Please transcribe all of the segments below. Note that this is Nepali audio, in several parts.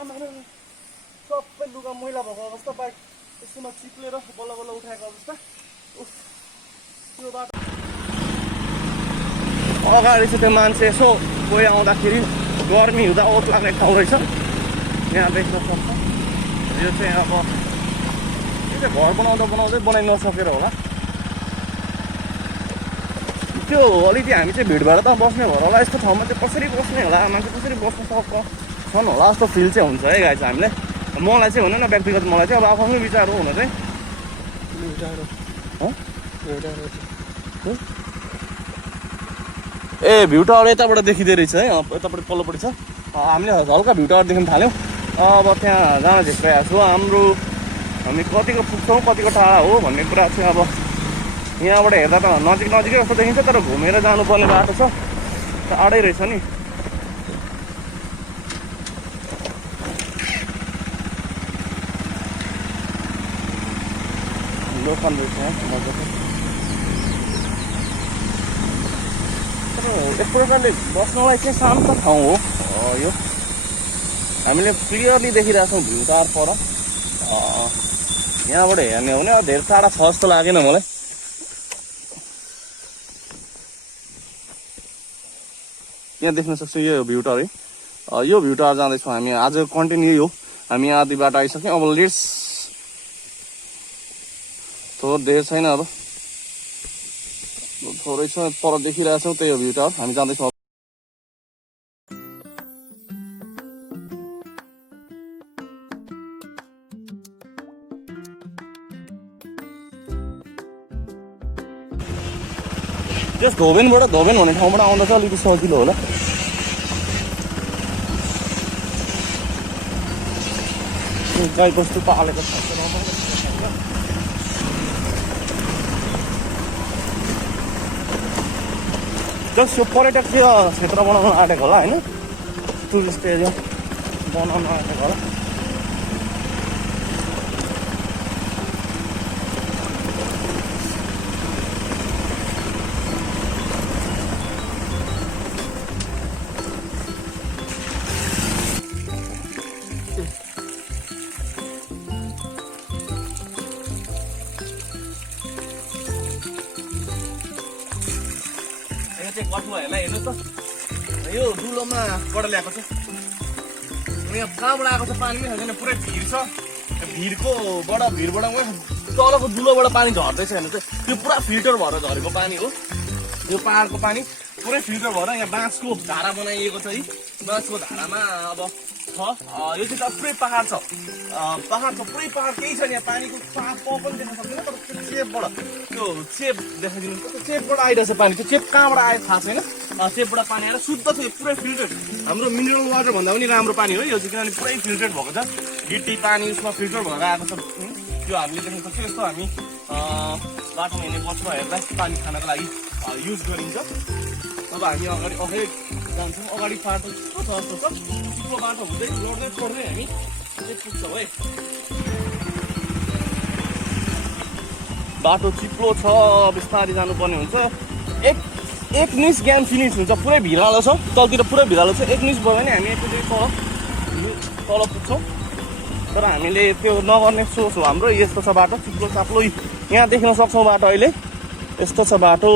सबै लुगा मैला भएको अवस्था, बाइक यसोमा चिप्लेर बल्ल बल्ल उठाएको अवस्था। त्यो बाटो अगाडि चाहिँ त्यो मान्छे यसो कोही आउँदाखेरि गर्मी हुँदा ओत लाग्ने ठाउँ रहेछ, यहाँ देख्न सक्छ। यो चाहिँ अब यो चाहिँ घर बनाउँदै बनाइ नसकेर होला। त्यो अलिकति हामी चाहिँ भिडभाडमा बस्ने भएर होला, यस्तो ठाउँमा चाहिँ कसरी बस्ने होला, मान्छे कसरी बस्न छन् होला जस्तो फिल चाहिँ हुन्छ है गाइस हामीलाई। मलाई चाहिँ हुँदैन व्यक्तिगत, मलाई चाहिँ अब आफ्नो विचार हो हुन चाहिँ। ए भ्यू टावर यताबाट देखिँदो रहेछ है, यतापट्टि पल्लोपट्टि छ। हामीले हल्का भ्यू टावर देख्न थाल्यौँ। अब त्यहाँ जान चाहिँ प्रयास हो हाम्रो। हामी कतिको पुग्छौँ कतिको टाढा हो भन्ने कुरा चाहिँ अब यहाँबाट हेर्दा त नजिकै जस्तो देखिन्छ, तर घुमेर जानुपर्ने बाटो छ, टाढै रहेछ नि। दोकान रहेछ मजाको। तर एक प्रकारले बस्नलाई चाहिँ शान्त ठाउँ हो यो। हामीले क्लियरली देखिरहेछौँ भ्यू टावर पर। यहाँबाट हेर्ने हो भने धेरै टाढा छ जस्तो लागेन मलाई। यहाँ देख्न सक्छौँ यो भ्यू टावर है। यो भ्यू टावर जाँदैछौँ हामी। आज कन्टेन्ट यही हो। हामी आधी बाटो आइसक्यौँ। अब लेट्स थोरै धेरै छैन, अब थोरै छ पर देखिरहेछौँ, त्यही हो भ्यू टावर। हामी जाँदैछौँ। त्यस धोबेन भन्ने ठाउँबाट आउँदा चाहिँ अलिकति सजिलो होला। गाई बस्तु पालेको छ। जस्ट यो पर्यटकीय क्षेत्र बनाउन आँटेको होला होइन, टुरिस्ट एरिया बनाउन आँटेको होला। कठुवाहरूलाई हेर्नुहोस् त, यो दुलोमाबाट ल्याएको छ। यहाँ कहाँबाट आएको छ पानी पनि छैन, पुरै भिर छ। भिरबाट तलको दुलोबाट पानी झर्दैछ हेर्नु चाहिँ। त्यो पुरा फिल्टर भएर झरेको पानी हो। यो पहाडको पानी पुरै फिल्टर भएर यहाँ बाँसको धारा बनाइएको छ है। बाँसको धारामा अब छ यो चाहिँ पुरै पहाड छ। पुरै पहाड केही छैन। यहाँ पानीको पनि देख्न सक्दैन, तर त्यो चेपबाट त्यो चेप देखाइदिनु। त्यो चेपबाट आइरहेछ पानी। त्यो चेप कहाँबाट आयो थाहा छैन। चेपबाट पानी आएर शुद्ध छ, पुरै फिल्टर्ड। हाम्रो मिनरल वाटर भन्दा पनि राम्रो पानी हो यो चाहिँ, किनभने पुरै फिल्टर्ड भएको छ। गिटी पानी उसमा फिल्टर भएर आएको छ। त्यो हामीले देख्न सक्छौँ। यस्तो हामी बाटोमा हिँड्ने बसमा हेर्दा पानी खानको लागि युज गरिन्छ। अब हामी अगाडि जान्छौँ। अगाडि बाटो चिप्लो छ जस्तो छ। चिप्लो बाटो हुँदै लड्दै छोड्दै हामी पुग्छौँ है। बाटो चिप्लो छ, बिस्तारै जानुपर्ने हुन्छ। एक निस ज्ञान फिनिस हुन्छ। पुरै भिरालो छ, तलतिर पुरै भिरालो छ। एक निस भयो भने हामी एकचोटि तल पुग्छौँ। तर हामीले त्यो नगर्ने सोच हो हाम्रो। यस्तो छ बाटो चिप्लो चाप्लो। यहाँ देख्न सक्छौँ बाटो अहिले यस्तो छ बाटो।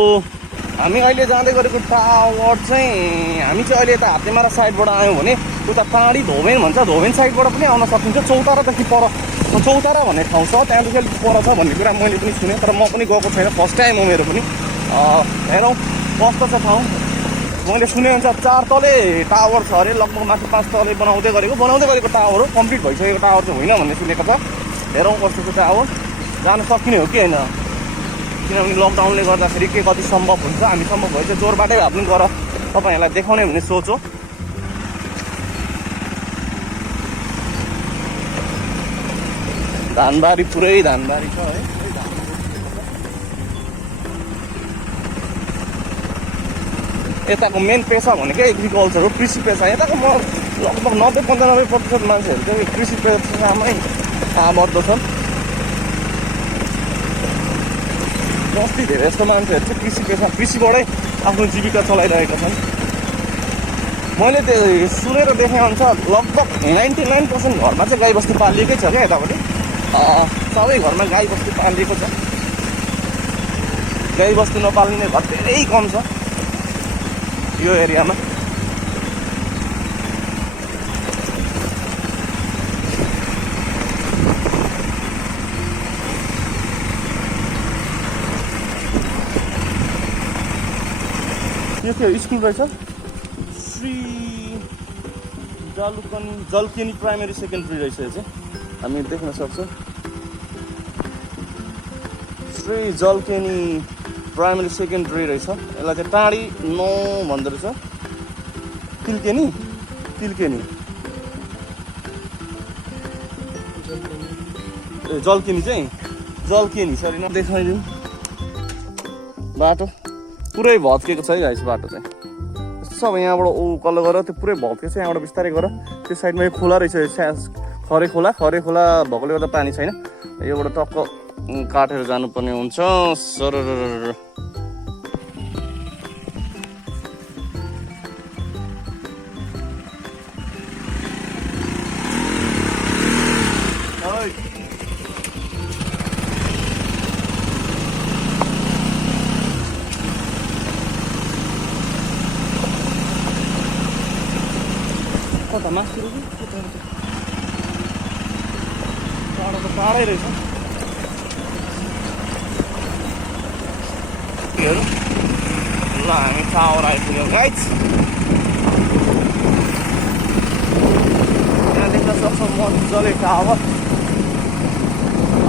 हामी अहिले जाँदै गरेको टावर चाहिँ हामी चाहिँ अहिले यता हातेमारा साइडबाट आयौँ भने उता पाहाडी धोबेन भन्छ, धोबेन साइडबाट पनि आउन सकिन्छ। चौतारादेखि पर चौतारा भन्ने ठाउँ छ, त्यहाँदेखि अलिक पर छ भन्ने कुरा मैले पनि सुनेँ, तर म पनि गएको छैन। फर्स्ट टाइम हो मेरो पनि। हेरौँ कस्तो छ ठाउँ। मैले सुने अनुसार 4 तले टावर छ अरे, लगभग माथि 5 तले बनाउँदै गरेको टावर हो। कम्प्लिट भइसकेको टावर चाहिँ होइन भन्ने सुनेको छ। हेरौँ कस्तो छ टावर। जान सकिने हो कि होइन, किनभने लकडाउनले गर्दाखेरि के कति सम्भव हुन्छ। हामी सम्भव भयो चाहिँ जोरबाटै भए पनि गएर तपाईँहरूलाई देखाउने भन्ने सोच हो। धानबारी पुरै धानबारी छ है। यताको मेन पेसा भनेको एग्रिकल्चर हो, कृषि पेसा। यताको लगभग 90-95% मान्छेहरू चाहिँ कृषि पेसामै आबद्ध छन्। बस्ती धेरै जस्तो मान्छेहरू चाहिँ कृषिबाटै आफ्नो जीविका चलाइरहेका छन्। मैले त्यो सुनेर देखेँ अनुसार लगभग 99% घरमा चाहिँ गाईबस्तु पालिएकै छ क्या यतापट्टि। सबै घरमा गाईबस्तु पालिएको छ, गाईबस्तु नपालिने घर धेरै कम छ यो एरियामा। यो के स्कुल रहेछ, श्री जलकेनी प्राइमेरी सेकेन्ड्री रहेछ यो चाहिँ, हामी देख्न सक्छौँ। श्री जलकेनी प्राइमेरी सेकेन्ड्री रहेछ। यसलाई चाहिँ टाढी 9 भन्दो रहेछ। तिलकेनी जलकेनी चाहिँ जलकेनी सरी न देखाइदिउँ। बाटो पुरै भत्केको छ है गाइस, बाटो चाहिँ यस्तो सब यहाँबाट उकालो गरेर त्यो पुरै भत्केको छ। यहाँबाट बिस्तारै गरेर त्यो साइडमा यो खोला रहेछ, खरे खोला भएकोले गर्दा पानी छैन। योबाट टक्क काटेर जानुपर्ने हुन्छ। सरर कता माथि टाढो त टाढै रहेछ। हेरौँ ल, हामी टावर आइपुग्यौँ गाइस। यहाँ देख्न सक्छौँ मजाले टावर।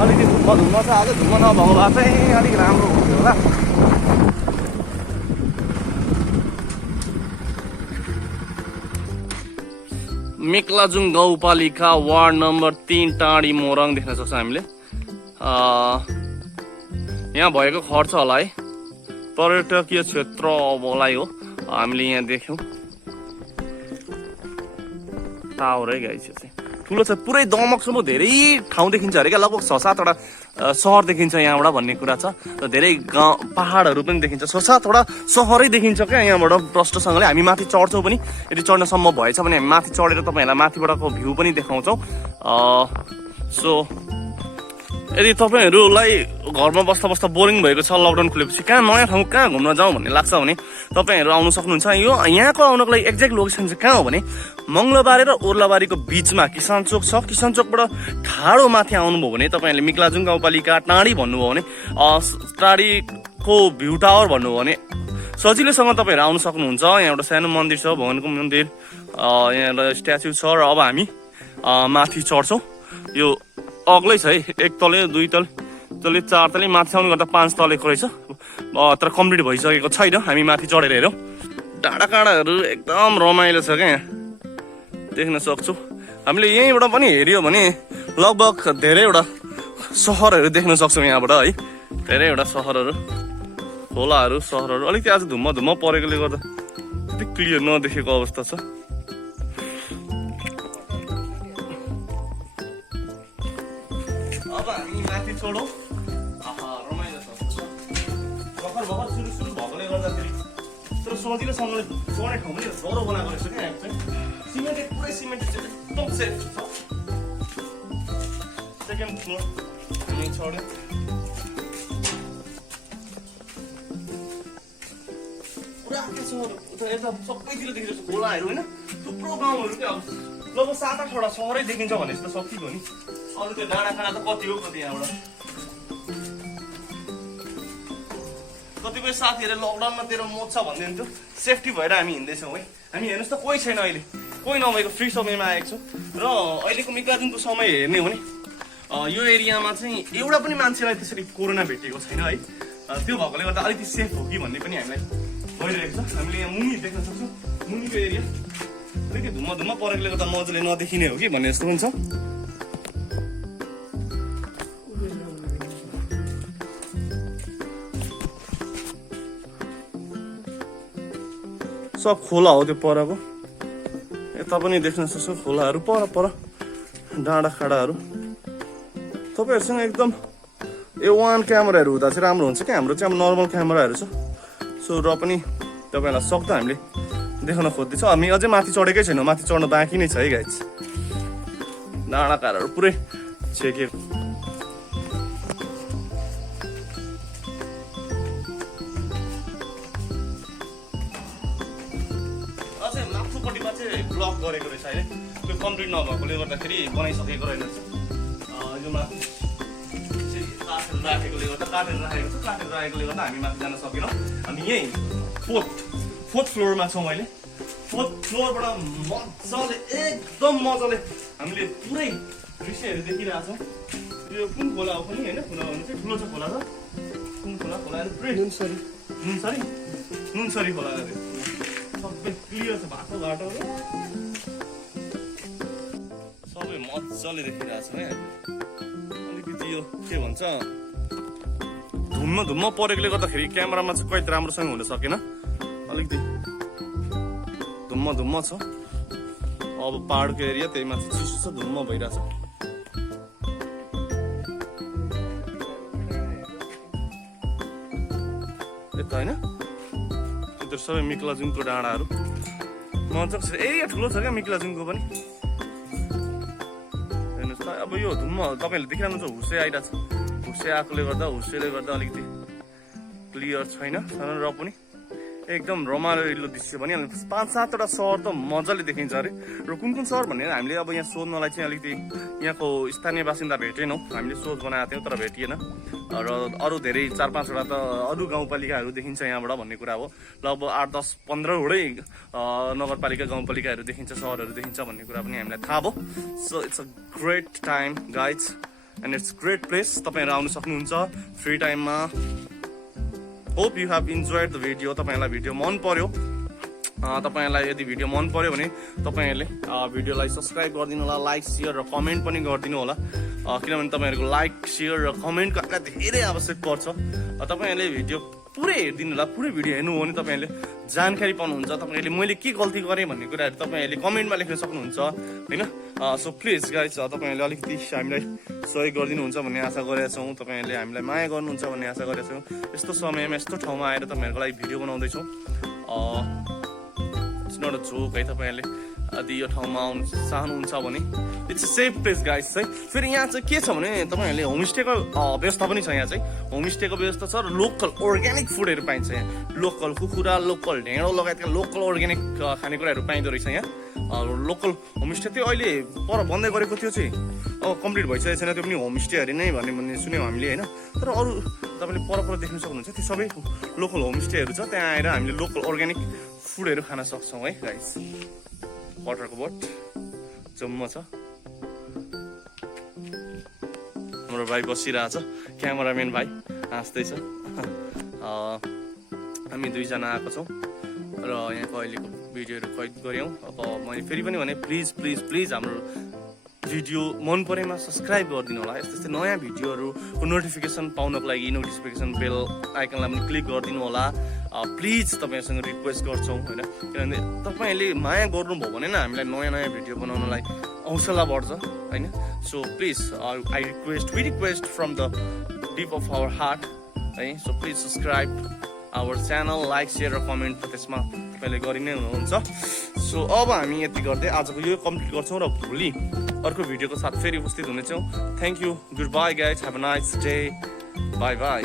अलिकति धुम्म छ आज, धुम्म नभएको भए चाहिँ अलिक राम्रो हुन्थ्यो होला। मेक्लाजुङ गाउँपालिका वार्ड नम्बर 3 टाढी मोरङ देख्न सक्छौँ हामीले। यहाँ भएको खर्च होला है, पर्यटकीय क्षेत्र मलाई हो हामीले यहाँ देख्यौँ। टावर है गाइस, चाहिँ ठुलो छ, पुरै दमकसम्म धेरै ठाउँ देखिन्छ अरे क्या। लगभग 6-7वटा सहर देखिन्छ यहाँबाट भन्ने कुरा छ। र धेरै गाउँ पहाडहरू पनि देखिन्छ, 6-7वटा सहरै देखिन्छ क्या यहाँबाट प्रष्टसँगले। हामी माथि चढ्छौँ पनि, यदि चढ्न सम्भव भएछ भने हामी माथि चढेर तपाईँहरूलाई माथिबाटको भ्यू पनि देखाउँछौँ। सो यदि तपाईँहरूलाई घरमा बस्दा बोरिङ भएको छ, लकडाउन खुलेपछि कहाँ नयाँ ठाउँ कहाँ घुम्न जाउँ भन्ने लाग्छ भने तपाईँहरू आउनु सक्नुहुन्छ। यो यहाँको आउनको लागि एक्ज्याक्ट लोकेसन चाहिँ कहाँ हो भने मङ्गलबारे र ओर्लाबारीको बिचमा किसान चोक छ। किसान चोकबाट ठाडो माथि आउनुभयो भने तपाईँहरूले मेक्लाजुङ गाउँपालिका टाढी भन्नुभयो भने, टाढीको भ्यू टावर भन्नुभयो भने सजिलैसँग तपाईँहरू आउनु सक्नुहुन्छ। यहाँ एउटा सानो मन्दिर छ, भगवानको मन्दिर, यहाँ एउटा स्ट्याचु छ। र अब हामी माथि चढ्छौँ। यो अग्लै छ है, 1 तले 2 तले 4 तले, माथि आउनु गर्दा 5 तलेको रहेछ। तर कम्प्लिट भइसकेको छैन। हामी माथि चढेर हेरौँ। डाँडा काँडाहरू एकदम रमाइलो छ क्या, यहाँ देख्न सक्छौँ। हामीले यहीँबाट पनि हेऱ्यो भने लगभग धेरैवटा सहरहरू देख्न सक्छौँ यहाँबाट है। धेरैवटा सहरहरू, खोलाहरू, सहरहरू। अलिकति आज धुम्म परेकोले गर्दा त्यति क्लियर नदेखेको अवस्था छ। अब हामी माथि चढौँ। रमाइलो छ, भर्खर सुरु भएकोले गर्दाखेरि तर सजिलोसँगले चढ्ने ठाउँ पनि डह्रो बनाएको रहेछ क्या। यहाँ चाहिँ सिमेन्टेड, पुरै सिमेन्टेड चाहिँ एकदम सेफ छ। सेकेन्ड फ्लोर हामी चढ्यौँ। पुरा के छ यता सबैतिर देखिन्छ खोलाहरू होइन, थुप्रो गाउँहरू क्या। अब लगभग 7-8वटा सहरै देखिन्छ भने जस्तो सकियो नि। अरू त्यो डाँडाकाँडा त कति हो कति यहाँबाट। कतिपय साथीहरूले लकडाउनमा तेरो मोच छ भन्दै हुन्थ्यो, सेफ्टी भएर हामी हिँड्दैछौँ है। हामी हेर्नुहोस् त कोही छैन अहिले, कोही नभएको फ्री समयमा आएको छु। र अहिलेको मेक्लाजुङको समय हेर्ने हो भने यो एरियामा चाहिँ एउटा पनि मान्छेलाई त्यसरी कोरोना भेटिएको छैन है। त्यो भएकोले गर्दा अलिकति सेफ हो कि भन्ने पनि हामीलाई भइरहेको छ। हामीले यहाँ मुनि देख्न सक्छौँ, मुनिको एरिया अलिकति धुम्म परेकोले गर्दा मजाले नदेखिने हो कि भन्ने जस्तो पनि छ। सब खोला हो त्यो परको, यता पनि देख्न सक्छौँ खोलाहरू पर डाँडा खाडाहरू। तपाईँहरूसँग एकदम A1 क्यामेराहरू हुँदा चाहिँ राम्रो हुन्छ क्या। हाम्रो चाहिँ अब नर्मल क्यामेराहरू छ। सो र पनि तपाईँहरूलाई सक्दा हामीले देखाउन खोज्दैछु। हामी अझै माथि चढेकै छैन, माथि चढ्नु बाँकी नै छ है गाइज। डाँडाकाँडाहरू पुरै छेकेको। अझै माथिपट्टिमा चाहिँ ब्लक गरेको रहेछ अहिले, त्यो कम्प्लिट नभएकोले गर्दाखेरि बनाइसकेको रहेछ। यो माथि काटेर राखेकोले गर्दा काटेकोले गर्दा हामी माथि जान सकेनौँ। हामी यहीँ फोर्थ फ्लोरमा छौँ अहिले। फोर्थ फ्लोरबाट मजाले एकदम मजाले हामीले पुरै दृश्यहरू देखिरहेको छौँ। यो कुन खोला हो पनि होइन, खोला भन्नु चाहिँ ठुलो छ खोला त, कुन खोला पुरै नुनसरी खोला अरे सबै क्लियर छ, बाटोघाटोहरू सबै मजाले देखिरहेको छ है। अलिकति यो के भन्छ धुम्म परेकोले गर्दाखेरि क्यामेरामा चाहिँ कैद राम्रोसँग हुन सकेन, अलिकति धुम्म छ। अब पहाडको एरिया त्यही माथि चिसो छ, धुम्म भइरहेछ। यता होइन त्यो सबै मिक्लाजुङको डाँडाहरू मजाको छ। एरिया ठुलो छ क्या मिक्लाजुङको पनि। हेर्नुहोस् त अब यो धुम्म तपाईँहरूले देखिरहनुहुन्छ, हुस्से आइरहेको छ। हुस्सेले गर्दा अलिकति क्लियर छैन र पनि एकदम रमाइलो दृश्य भनिहाल्नु। 5-7वटा सहर त मजाले देखिन्छ अरे। र कुन सहर भन्ने हामीले अब यहाँ सोध्नलाई चाहिँ अलिकति यहाँको स्थानीय बासिन्दा भेटेनौँ, हामीले सोच बनाएको थियौँ तर भेटिएन। र अरू धेरै 4-5वटा त अरू गाउँपालिकाहरू देखिन्छ यहाँबाट भन्ने कुरा हो। लगभग 8-10-15वटै नगरपालिका गाउँपालिकाहरू देखिन्छ, सहरहरू देखिन्छ भन्ने कुरा पनि हामीलाई थाहा भयो। So it's a great time guys and it's great place. तपाईँहरू आउनु सक्नुहुन्छ फ्री टाइममा। Hope you have enjoyed the video. तपाईँहरूलाई भिडियो मन पर्यो, तपाईँहरूलाई यदि भिडियो मन पर्यो भने तपाईँहरूले भिडियोलाई सब्सक्राइब गरिदिनु होला, लाइक सेयर र कमेन्ट पनि गरिदिनु होला। किनभने तपाईँहरूको लाइक सेयर र कमेन्टको धेरै आवश्यक पर्छ। तपाईँहरूले भिडियो पुरै हेरिदिनु होला, पुरै भिडियो हेर्नु हो भने तपाईँहरूले जानकारी पाउनुहुन्छ। तपाईँहरूले मैले के गल्ती गरेँ भन्ने कुराहरू तपाईँहरूले कमेन्टमा लेख्न सक्नुहुन्छ होइन। सो प्लिज गाइज तपाईँहरूले अलिकति हामीलाई सहयोग गरिदिनुहुन्छ भन्ने आशा गरेका छौँ। तपाईँहरूले हामीलाई माया गर्नुहुन्छ भन्ने आशा गरेका छौँ। यस्तो समयमा यस्तो ठाउँमा आएर तपाईँहरूको लागि भिडियो बनाउँदैछौँ। इट्स नट अ जोक है। तपाईँहरूले यदि यो ठाउँमा आउनु चाहनुहुन्छ भने it's a safe place guys है। फेरि यहाँ चाहिँ के छ भने तपाईँहरूले होमस्टेको व्यवस्था पनि छ। यहाँ चाहिँ होमस्टेको व्यवस्था छ र लोकल अर्ग्यानिक फुडहरू पाइन्छ यहाँ। लोकल कुखुरा, लोकल ढेँडो लगायतका लोकल अर्ग्यानिक खानेकुराहरू पाइँदो रहेछ यहाँ। लोकल होमस्टे थियो, अहिले पर बन्दै गरेको थियो चाहिँ अब कम्प्लिट भइसकेको छैन। त्यो पनि होमस्टेहरू नै भन्ने सुन्यौँ हामीले होइन। तर अरू तपाईँले पर देख्न सक्नुहुन्छ त्यो सबै लोकल होमस्टेहरू छ। त्यहाँ आएर हामीले लोकल अर्ग्यानिक फुडहरू खान सक्छौँ है गाइस। वाटरको बोट जम्म छ। हाम्रो भाइ बसिरहेछ, क्यामेराम्यान भाइ हाँस्दैछ। हामी दुईजना आएको छौँ र यहाँको अहिलेको भिडियोहरू कैद गऱ्यौँ। अब मैले फेरि पनि भने प्लिज हाम्रो भिडियो मन परेमा सब्सक्राइब गरिदिनु होला। यस्तै नयाँ भिडियोहरूको नोटिफिकेसन पाउनको लागि नोटिफिकेसन बेल आइकनलाई पनि क्लिक गरिदिनु होला। प्लिज तपाईँहरूसँग रिक्वेस्ट गर्छौँ होइन। किनभने तपाईँहरूले माया गर्नुभयो भने न हामीलाई नयाँ भिडियो बनाउनलाई हौसला बढ्छ होइन। So please we request from the deep of our heart है। So please subscribe our channel, like share र कमेन्ट त त्यसमा तपाईँले गरि नै हुनुहुन्छ। सो अब हामी यति गर्दै आजको यो कम्प्लिट गर्छौँ र भोलि अर्को भिडियोको साथ फेरि उपस्थित हुनेछौँ। Thank you, good bye guys, have a nice day, bye by.